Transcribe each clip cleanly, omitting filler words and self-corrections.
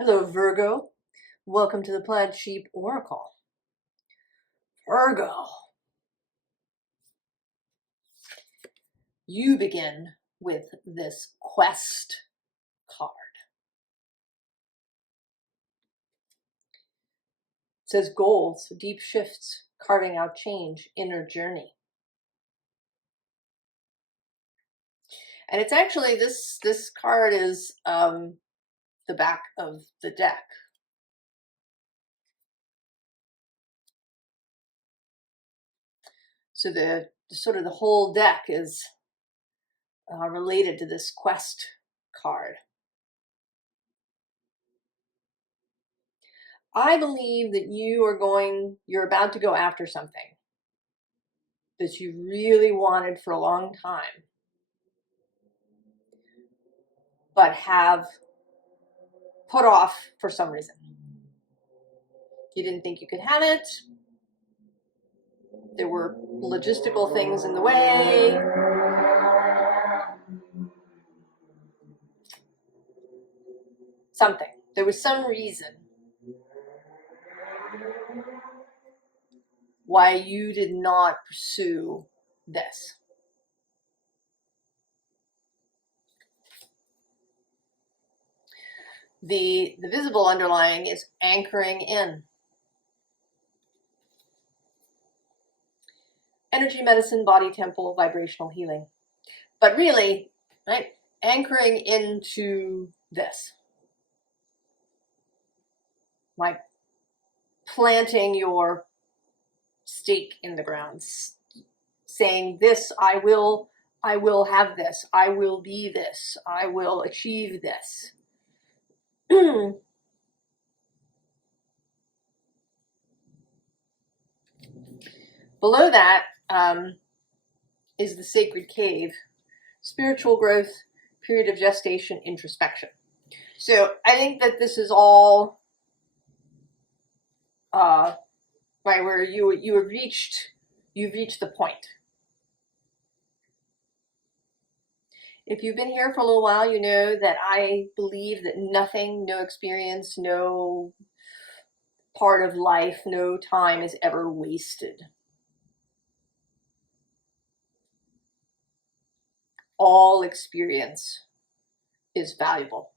Hello, Virgo. Welcome to the Plaid Oracle. Virgo, you begin with this quest card. It says goals, deep shifts, carving out change, inner journey. And it's actually, this card is the back of the deck. So the sort of the whole deck is related to this quest card. I believe that you're about to go after something that you really wanted for a long time, but have put off for some reason. You didn't think you could have it. There were logistical things in the way. Something. There was some reason why you did not pursue this. The visible underlying is anchoring in. Energy medicine, body temple, vibrational healing. But really, right, anchoring into this. Like planting your stake in the ground, saying this, I will have this, I will be this, I will achieve this. Below that is the sacred cave, spiritual growth, period of gestation, introspection. So I think that this is all right where you've reached the point. If you've been here for a little while, you know that I believe that nothing, no experience, no part of life, no time is ever wasted. All experience is valuable.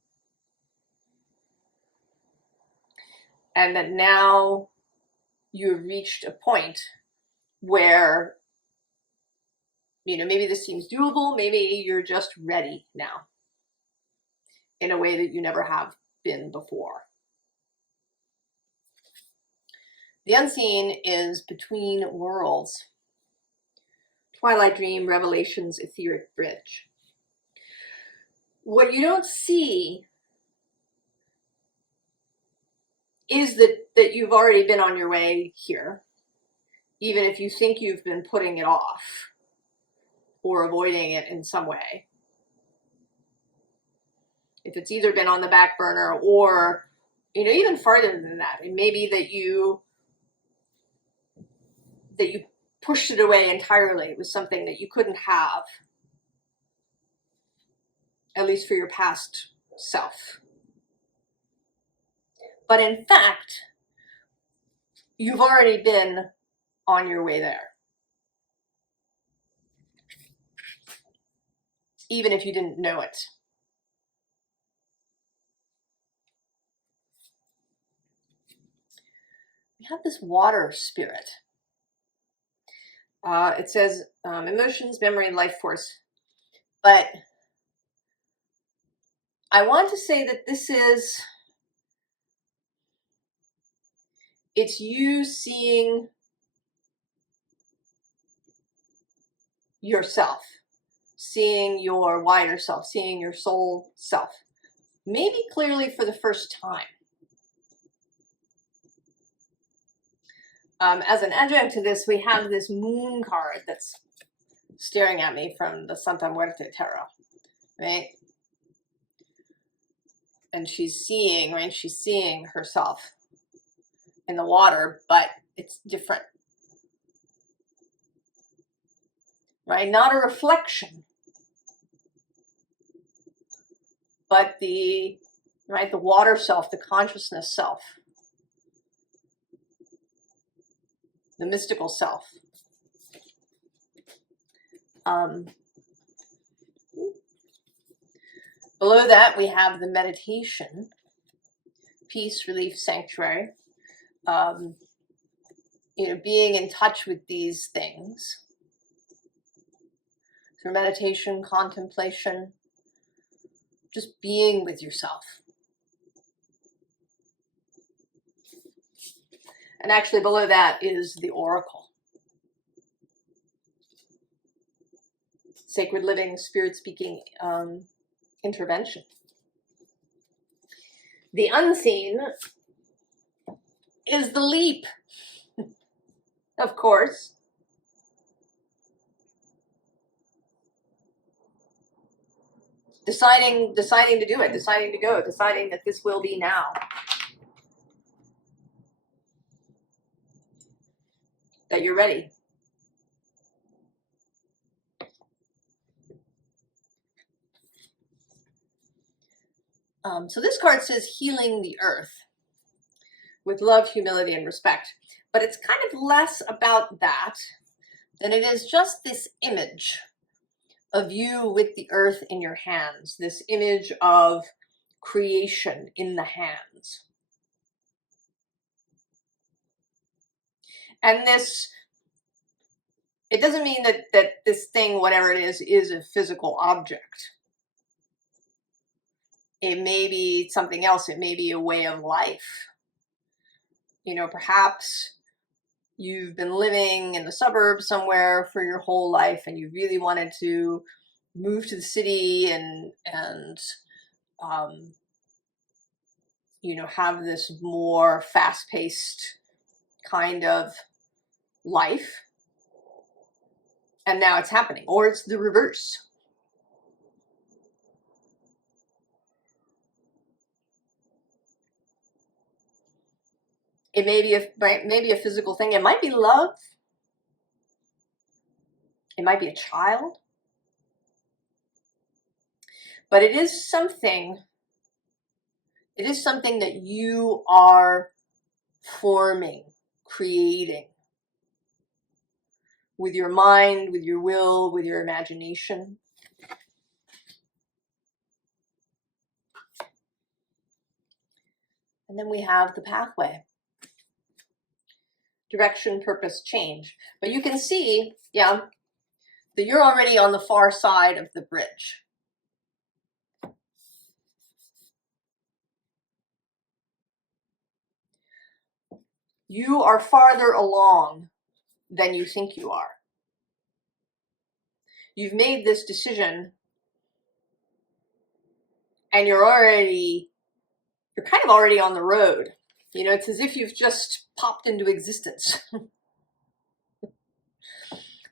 And that now you've reached a point where, you know, maybe this seems doable, maybe you're just ready now in a way that you never have been before. The unseen is between worlds. Twilight dream, revelations, etheric bridge. What you don't see is that you've already been on your way here, even if you think you've been putting it off or avoiding it in some way. If it's either been on the back burner or, you know, even farther than that, it may be that you pushed it away entirely. It was something that you couldn't have, at least for your past self. But in fact, you've already been on your way there, even if you didn't know it. We have this water spirit. It says emotions, memory, life force. But I want to say that it's you seeing yourself, seeing your wider self, seeing your soul self, maybe clearly for the first time. As an adjunct to this, we have this moon card that's staring at me from the Santa Muerte Tarot, right? And she's seeing, right? She's seeing herself in the water, but it's different, right? Not a reflection, but the right? The water self, the consciousness self, the mystical self. Below that, we have the meditation, peace, relief, sanctuary. You know, being in touch with these things through meditation, contemplation, just being with yourself. And actually below that is the oracle. Sacred living, spirit speaking intervention. The unseen is the leap, of course. Deciding to do it, deciding to go, deciding that this will be now. That you're ready. So this card says healing the earth with love, humility, and respect. But it's kind of less about that than it is just this image of you with the earth in your hands, this image of creation in the hands. And this, it doesn't mean that this thing, whatever it is a physical object. It may be something else. It may be a way of life. You know, perhaps you've been living in the suburbs somewhere for your whole life and you really wanted to move to the city and you know, have this more fast-paced kind of life. And now it's happening. Or it's the reverse. It may be a physical thing. It might be love. It might be a child. But it is something that you are forming, creating with your mind, with your will, with your imagination. And then we have the pathway. Direction, purpose, change. But you can see, yeah, that you're already on the far side of the bridge. You are farther along than you think you are. You've made this decision and you're kind of already on the road. You know, it's as if you've just popped into existence.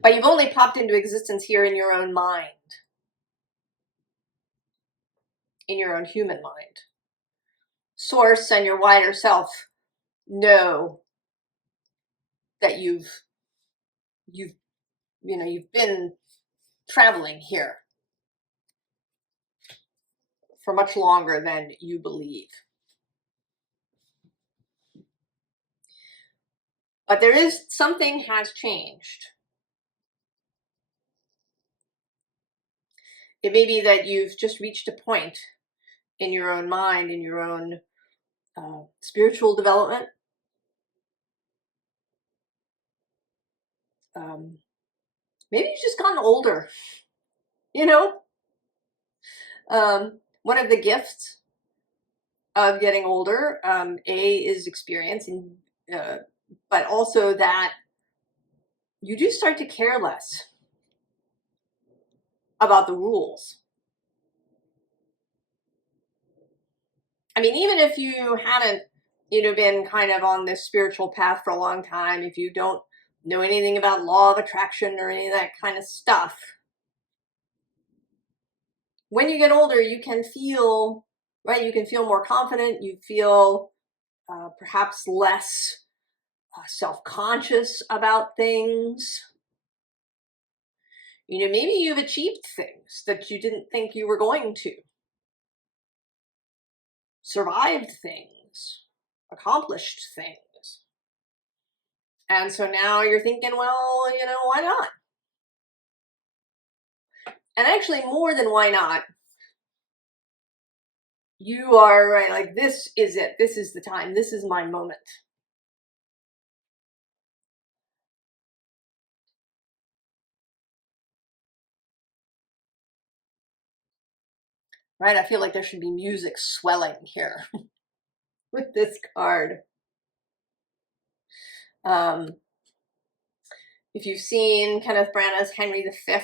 But you've only popped into existence here in your own mind. In your own human mind. Source and your wider self know that you've been traveling here for much longer than you believe. But something has changed. It may be that you've just reached a point in your own mind, in your own spiritual development. Maybe you've just gotten older, you know? One of the gifts of getting older, is experience, but also that you do start to care less about the rules. I mean, even if you hadn't, been kind of on this spiritual path for a long time, if you don't know anything about law of attraction or any of that kind of stuff, when you get older, you can feel, right? You can feel more confident. You feel perhaps less self-conscious about things. Maybe you've achieved things that you didn't think you were going to. survived things, accomplished things. And so now you're thinking, well, you know, why not? And actually, more than why not, you are right, like, this is it. This is the time. This is my moment. Right? I feel like there should be music swelling here with this card. If you've seen Kenneth Branagh's Henry V,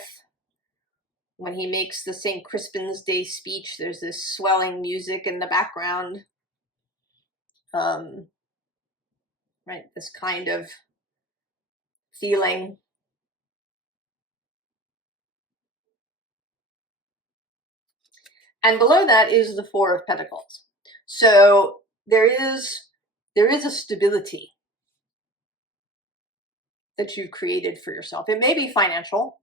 when he makes the St. Crispin's Day speech, there's this swelling music in the background. Right, this kind of feeling. And below that is the Four of Pentacles. So there is a stability that you've created for yourself. It may be financial,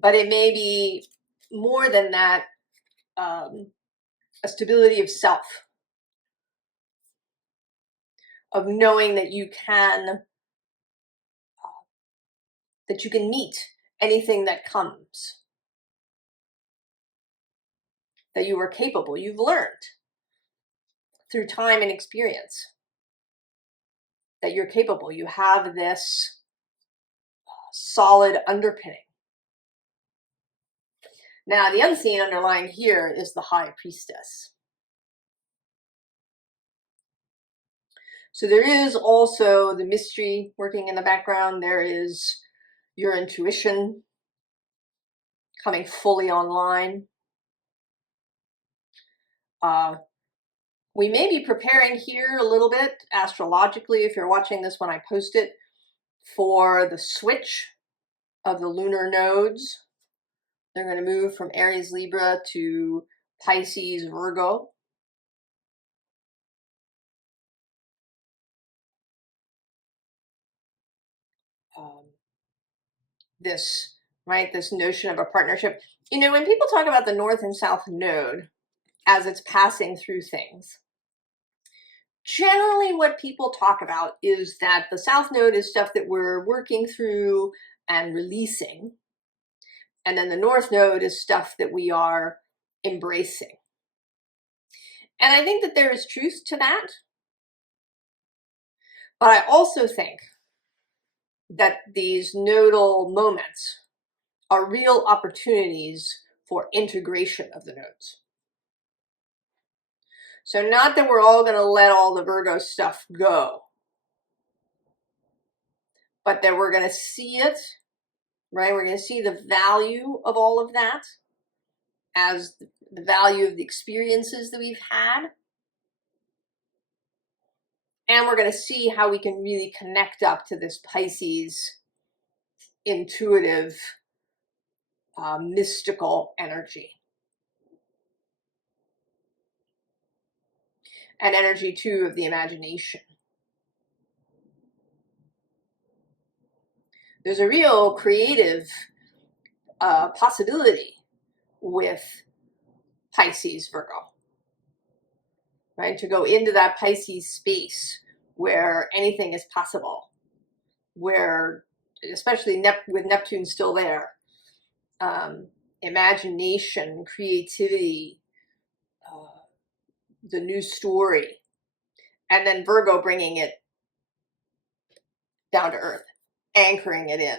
but it may be more than that, a stability of self, of knowing that you can meet anything that comes, that you are capable. You've learned through time and experience that you're capable. You have this solid underpinning. Now, the unseen underlined here is the High Priestess. So there is also the mystery working in the background. There is your intuition coming fully online. We may be preparing here a little bit astrologically, if you're watching this when I post it, for the switch of the lunar nodes. They're going to move from Aries, Libra to Pisces, Virgo. This notion of a partnership. You know, when people talk about the North and South node as it's passing through things, generally what people talk about is that the South node is stuff that we're working through and releasing. And then the North node is stuff that we are embracing. And I think that there is truth to that. But I also think that these nodal moments are real opportunities for integration of the nodes. So not that we're all going to let all the Virgo stuff go, but that we're going to see it, right? We're going to see the value of all of that as the value of the experiences that we've had. And we're going to see how we can really connect up to this Pisces intuitive, mystical energy. And energy, too, of the imagination. There's a real creative possibility with Pisces, Virgo. Right? To go into that Pisces space where anything is possible. Where, especially with Neptune still there, imagination, creativity, the new story, and then Virgo bringing it down to earth, anchoring it in.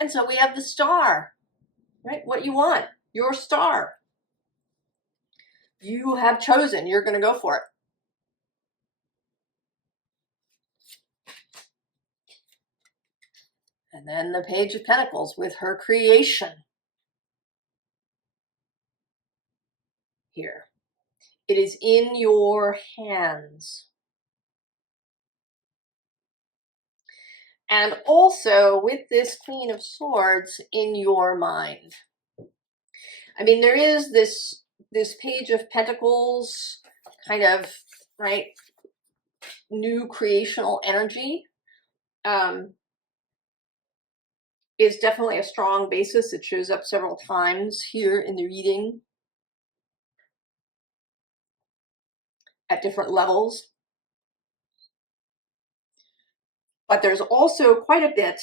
And so we have the star, right? What you want, your star. You have chosen, you're going to go for it. And then the Page of Pentacles with her creation here. It is in your hands. And also with this Queen of Swords in your mind. I mean, there is this Page of Pentacles kind of, right, new creational energy. is definitely a strong basis. It shows up several times here in the reading at different levels. But there's also quite a bit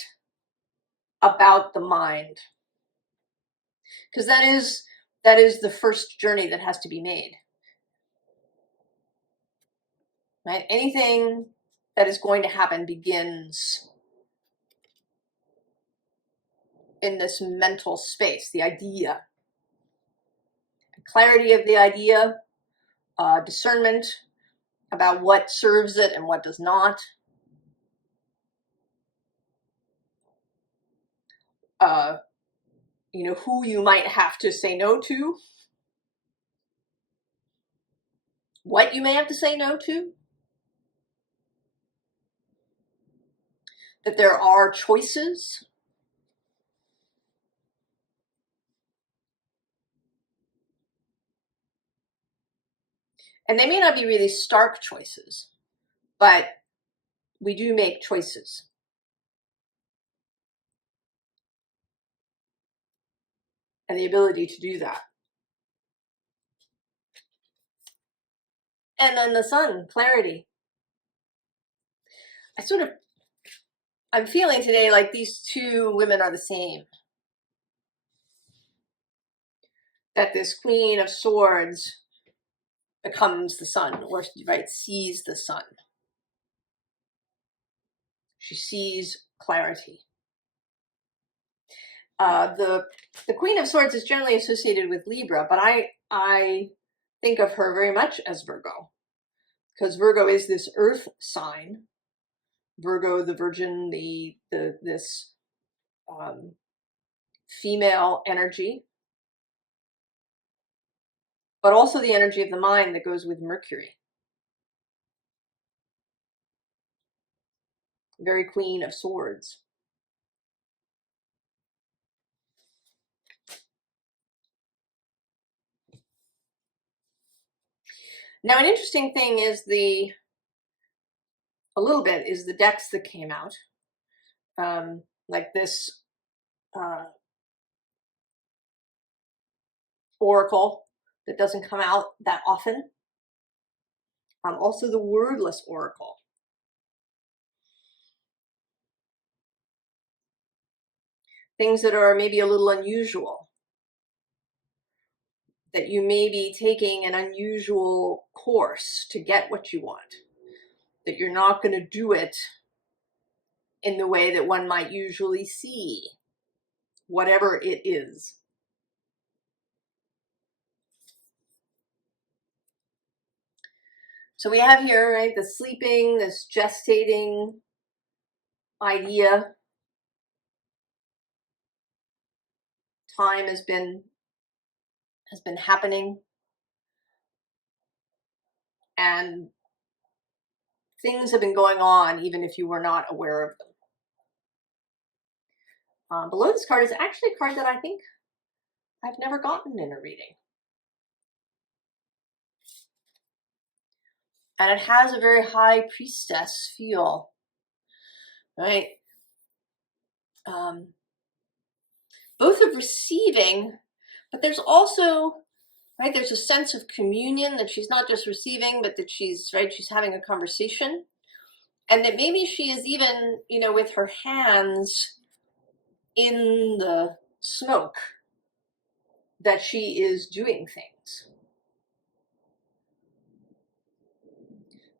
about the mind, because that is the first journey that has to be made. Right? Anything that is going to happen begins in this mental space, the idea, the clarity of the idea, discernment about what serves it and what does not. You know, who you might have to say no to, what you may have to say no to, that there are choices. And they may not be really stark choices, but we do make choices. And the ability to do that. And then the sun, clarity. I'm feeling today like these two women are the same. That this Queen of Swords becomes the sun, or right, sees the sun. She sees clarity. The Queen of Swords is generally associated with Libra, but I think of her very much as Virgo, because Virgo is this earth sign. Virgo, the Virgin, this female energy, but also the energy of the mind that goes with Mercury. Very Queen of Swords. Now, an interesting thing is the decks that came out. Like this Oracle that doesn't come out that often. Also the Wordless Oracle. Things that are maybe a little unusual. That you may be taking an unusual course to get what you want. That you're not going to do it in the way that one might usually see, whatever it is. So we have here, right, the sleeping, this gestating idea. Time has been happening, and things have been going on even if you were not aware of them. Below this card is actually a card that I think I've never gotten in a reading. And it has a very high priestess feel, right? Both of receiving, but there's also, right, there's a sense of communion, that she's not just receiving, but that she's, right, she's having a conversation. And that maybe she is even, you know, with her hands in the smoke, that she is doing things.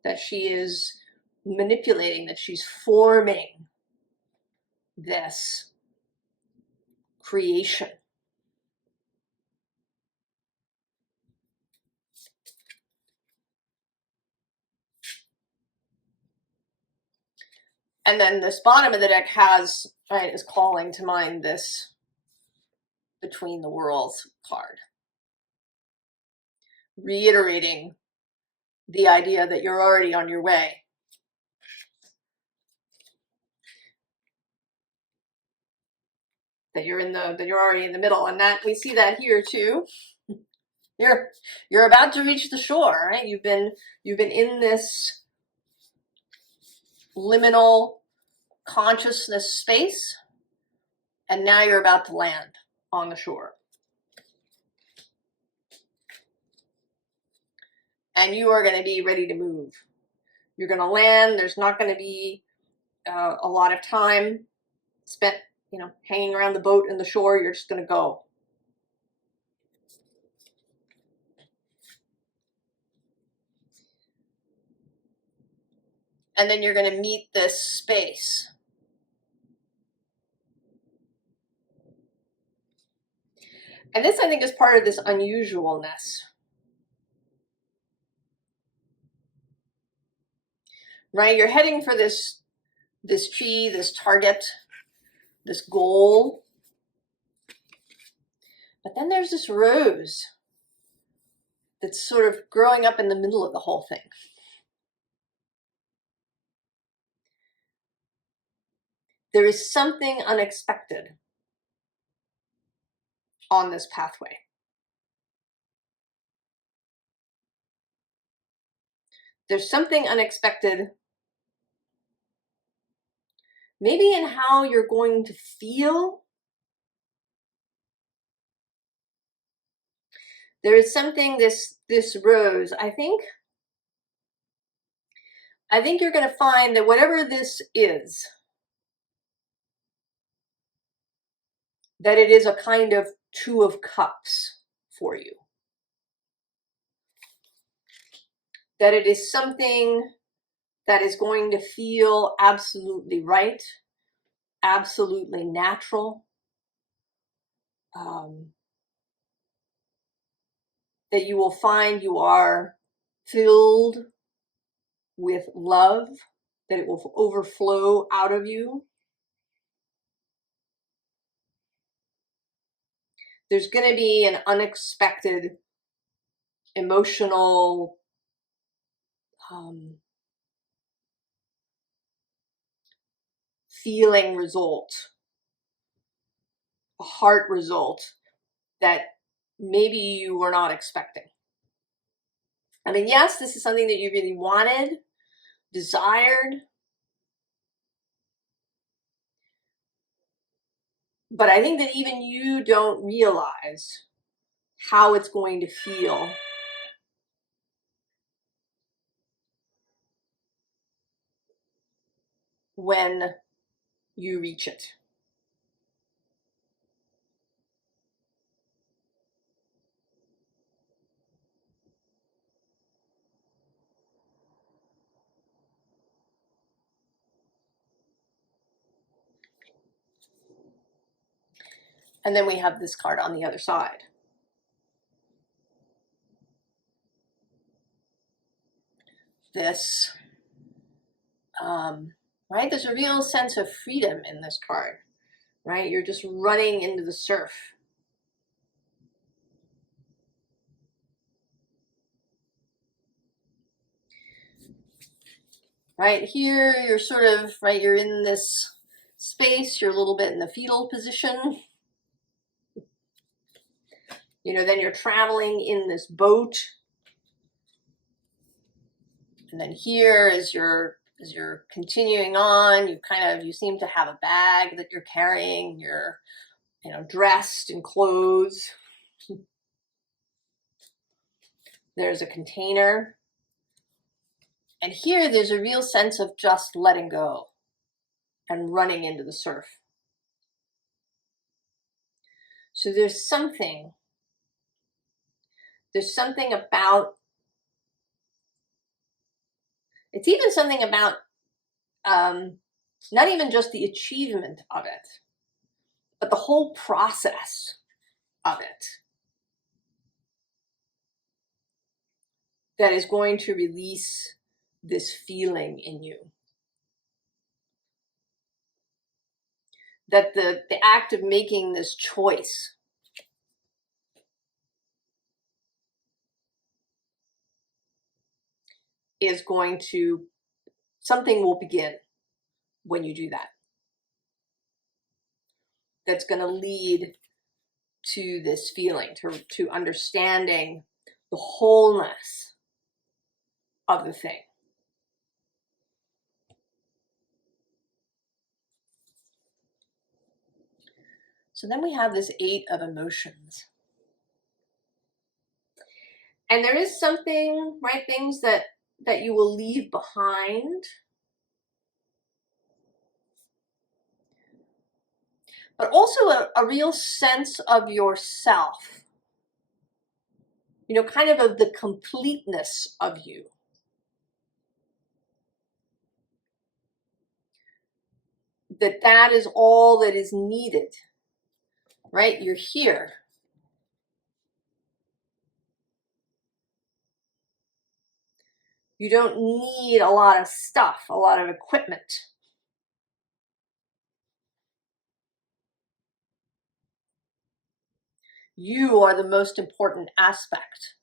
That she is manipulating, that she's forming this creation. And then this bottom of the deck has, right, is calling to mind this Between the Worlds card. Reiterating the idea that you're already on your way. That you're already in the middle, and that we see that here too. You're about to reach the shore, right? You've been in this liminal consciousness space, And now you're about to land on the shore. And you are going to be ready to move. You're going to land. There's not going to be a lot of time spent, hanging around the boat and the shore. You're just going to go. And then you're going to meet this space. And this, I think, is part of this unusualness. Right? You're heading for this tree, this target, this goal. But then there's this rose that's sort of growing up in the middle of the whole thing. There is something unexpected on this pathway. There's something unexpected, maybe in how you're going to feel. There is something, this rose, I think you're going to find that whatever this is, that it is a kind of Two of Cups for you. That it is something that is going to feel absolutely right, absolutely natural. That you will find you are filled with love, that it will overflow out of you. There's going to be an unexpected emotional feeling result, a heart result that maybe you were not expecting. I mean, yes, this is something that you really wanted, desired, but I think that even you don't realize how it's going to feel when you reach it. And then we have this card on the other side. This, right? There's a real sense of freedom in this card, right? You're just running into the surf. Right here, you're sort of, right, you're in this space, you're a little bit in the fetal position. Then you're traveling in this boat. And then here, as you're continuing on, you seem to have a bag that you're carrying. You're, dressed in clothes. There's a container. And here, there's a real sense of just letting go and running into the surf. So there's something about, it's even something about not even just the achievement of it, but the whole process of it that is going to release this feeling in you. That the act of making this choice is going to, something will begin when you do that. That's going to lead to this feeling, to understanding the wholeness of the thing. So then we have this 8 of emotions. And there is something, right, things that you will leave behind. But also a real sense of yourself. You know, kind of the completeness of you. That is all that is needed, right? You're here. You don't need a lot of stuff, a lot of equipment. You are the most important aspect.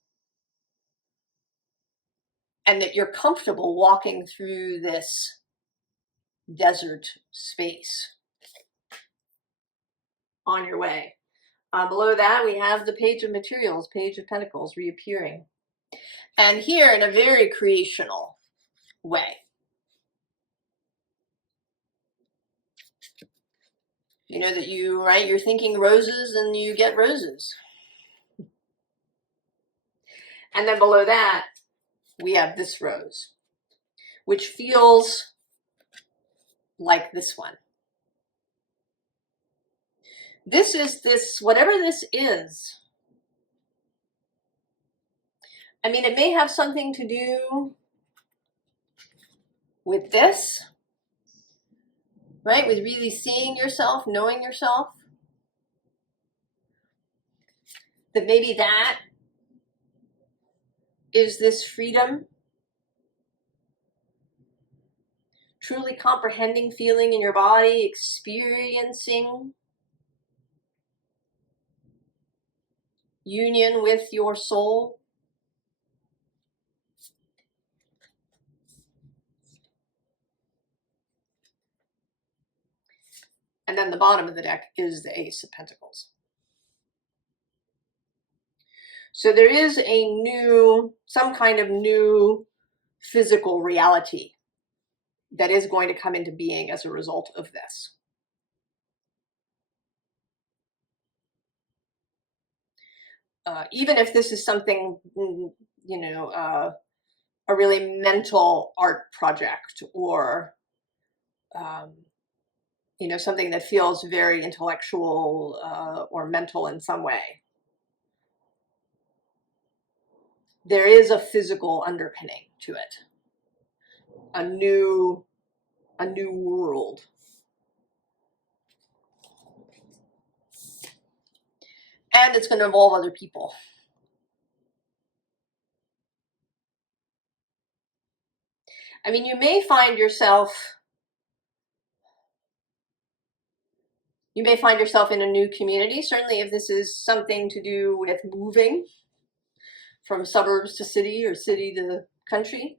And that you're comfortable walking through this desert space on your way. Below that, we have the Page of Materials, Page of Pentacles reappearing. And here in a very creational way. You know that you, right, you're thinking roses and you get roses. And then below that, we have this rose, which feels like this one. This is this, whatever this is. I mean, it may have something to do with this, right? With really seeing yourself, knowing yourself. That maybe that is this freedom. Truly comprehending, feeling in your body, experiencing union with your soul. And then the bottom of the deck is the Ace of Pentacles. So there is a new, some kind of new physical reality that is going to come into being as a result of this. Even if this is something, you know, a really mental art project, or you know, something that feels very intellectual or mental in some way. There is a physical underpinning to it. A new world. And it's going to involve other people. I mean, you may find yourself in a new community, certainly if this is something to do with moving from suburbs to city or city to country.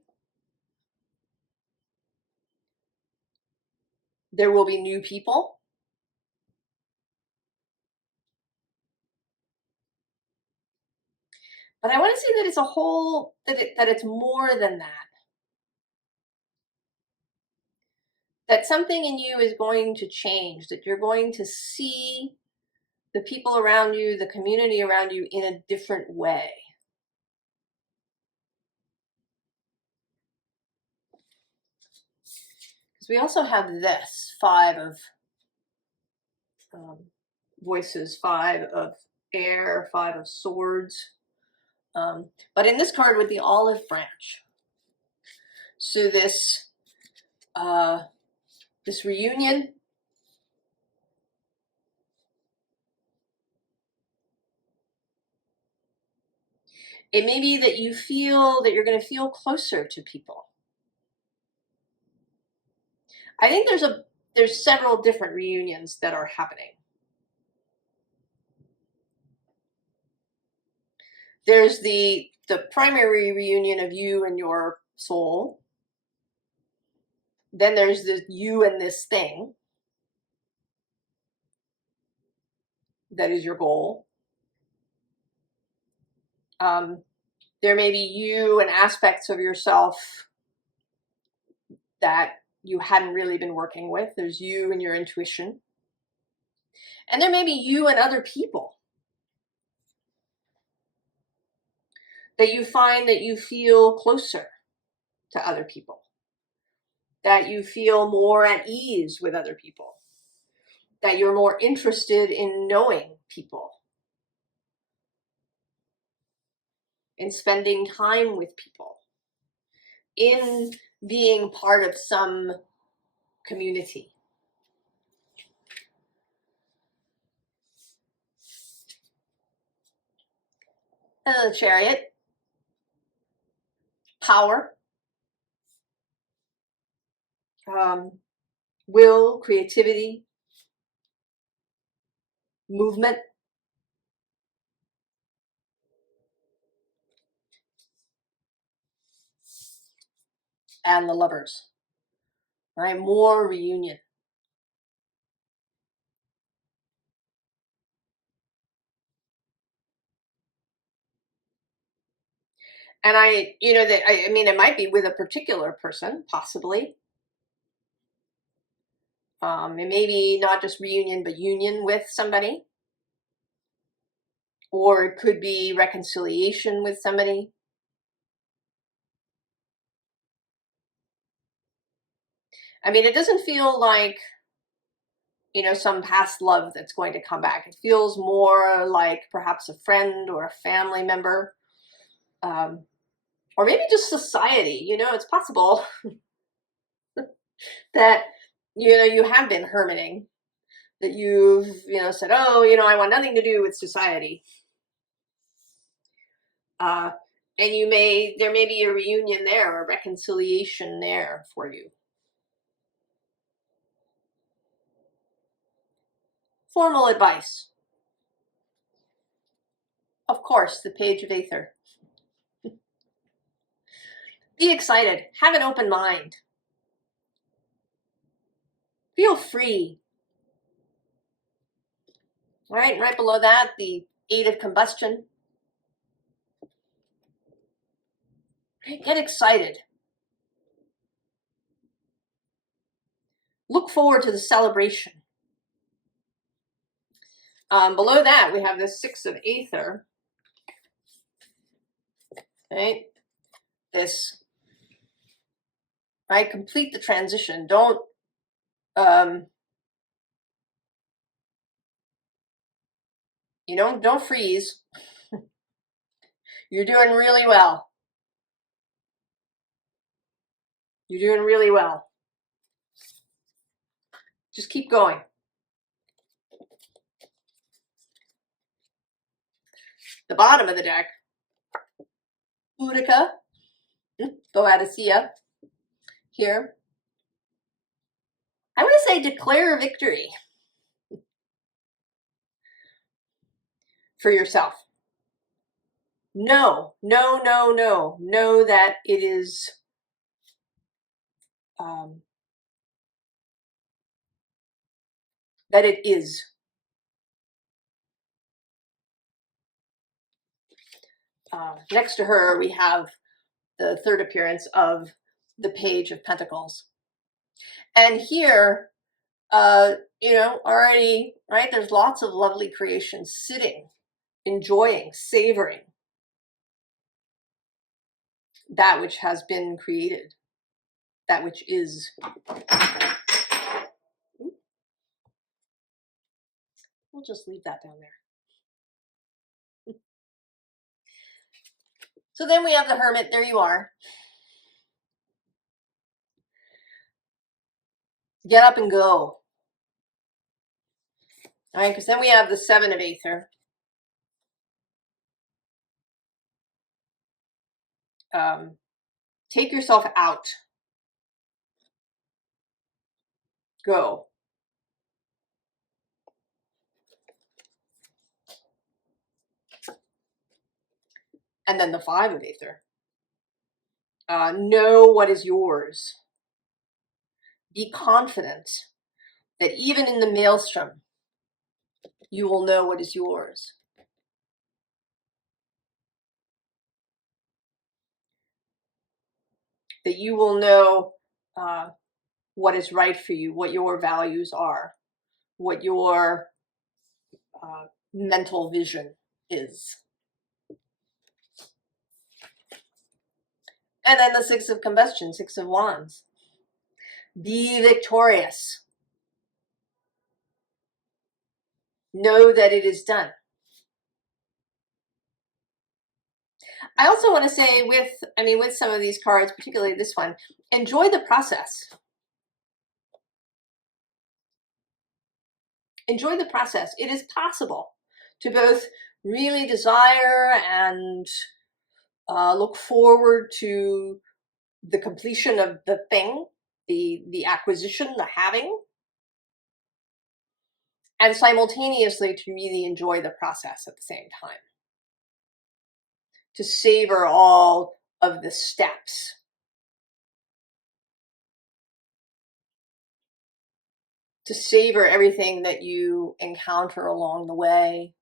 There will be new people. But I want to say that it's a whole, that it's more than that. That something in you is going to change, that you're going to see the people around you, the community around you in a different way. Because we also have this 5 of voices, 5 of air, 5 of swords. But in this card with the olive branch. So this this reunion, it may be that you feel that you're going to feel closer to people. I think there's several different reunions that are happening. There's the primary reunion of you and your soul. Then there's the you and this thing that is your goal. There may be you and aspects of yourself that you hadn't really been working with. There's you and your intuition. And there may be you and other people that you find that you feel closer to other people, that you feel more at ease with other people, that you're more interested in knowing people, in spending time with people, in being part of some community. And the Chariot, power, will, creativity, movement, and the Lovers, right? More reunion. And I mean, it might be with a particular person, possibly. And maybe not just reunion, but union with somebody. Or it could be reconciliation with somebody. I mean, it doesn't feel like, some past love that's going to come back. It feels more like perhaps a friend or a family member, or maybe just society. It's possible that, you have been hermiting, that you've, said, oh, I want nothing to do with society. And there may be a reunion there, a reconciliation there for you. Formal advice. Of course, the Page of Aether. Be excited. Have an open mind. Feel free. All right, right below that, the Eight of Combustion. Get excited. Look forward to the celebration. Below that, we have the Six of Aether. Right? This, right? Complete the transition. Don't don't freeze. You're doing really well. You're doing really well. Just keep going. The bottom of the deck, Boadicea, Boadicea, here. I want to say declare victory for yourself. Know that it is that it is. Next to her, we have the third appearance of the Page of Pentacles. And here, already, right, there's lots of lovely creations sitting, enjoying, savoring that which has been created, that which is. We'll just leave that down there. So then we have the Hermit. There you are. Get up and go. All right, because then we have the Seven of Aether. Take yourself out. Go. And then the Five of Aether. Know what is yours. Be confident that even in the maelstrom, you will know what is yours. That you will know what is right for you, what your values are, what your mental vision is. And then the Six of Combustion, Six of Wands. Be victorious. Know that it is done. I also want to say with some of these cards, particularly this one, enjoy the process. Enjoy the process. It is possible to both really desire and look forward to the completion of the thing, the acquisition, the having, and simultaneously to really enjoy the process at the same time. To savor all of the steps. To savor everything that you encounter along the way.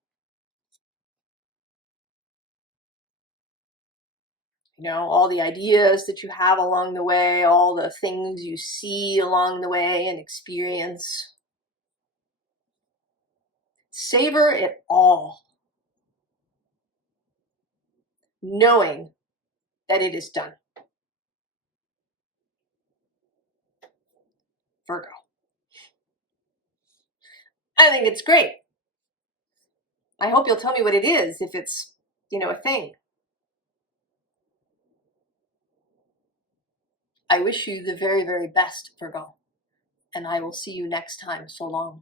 You know, all the ideas that you have along the way, all the things you see along the way and experience. Savor it all. Knowing that it is done. Virgo. I think it's great. I hope you'll tell me what it is, if it's, a thing. I wish you the very, very best, Virgo. And I will see you next time. So long.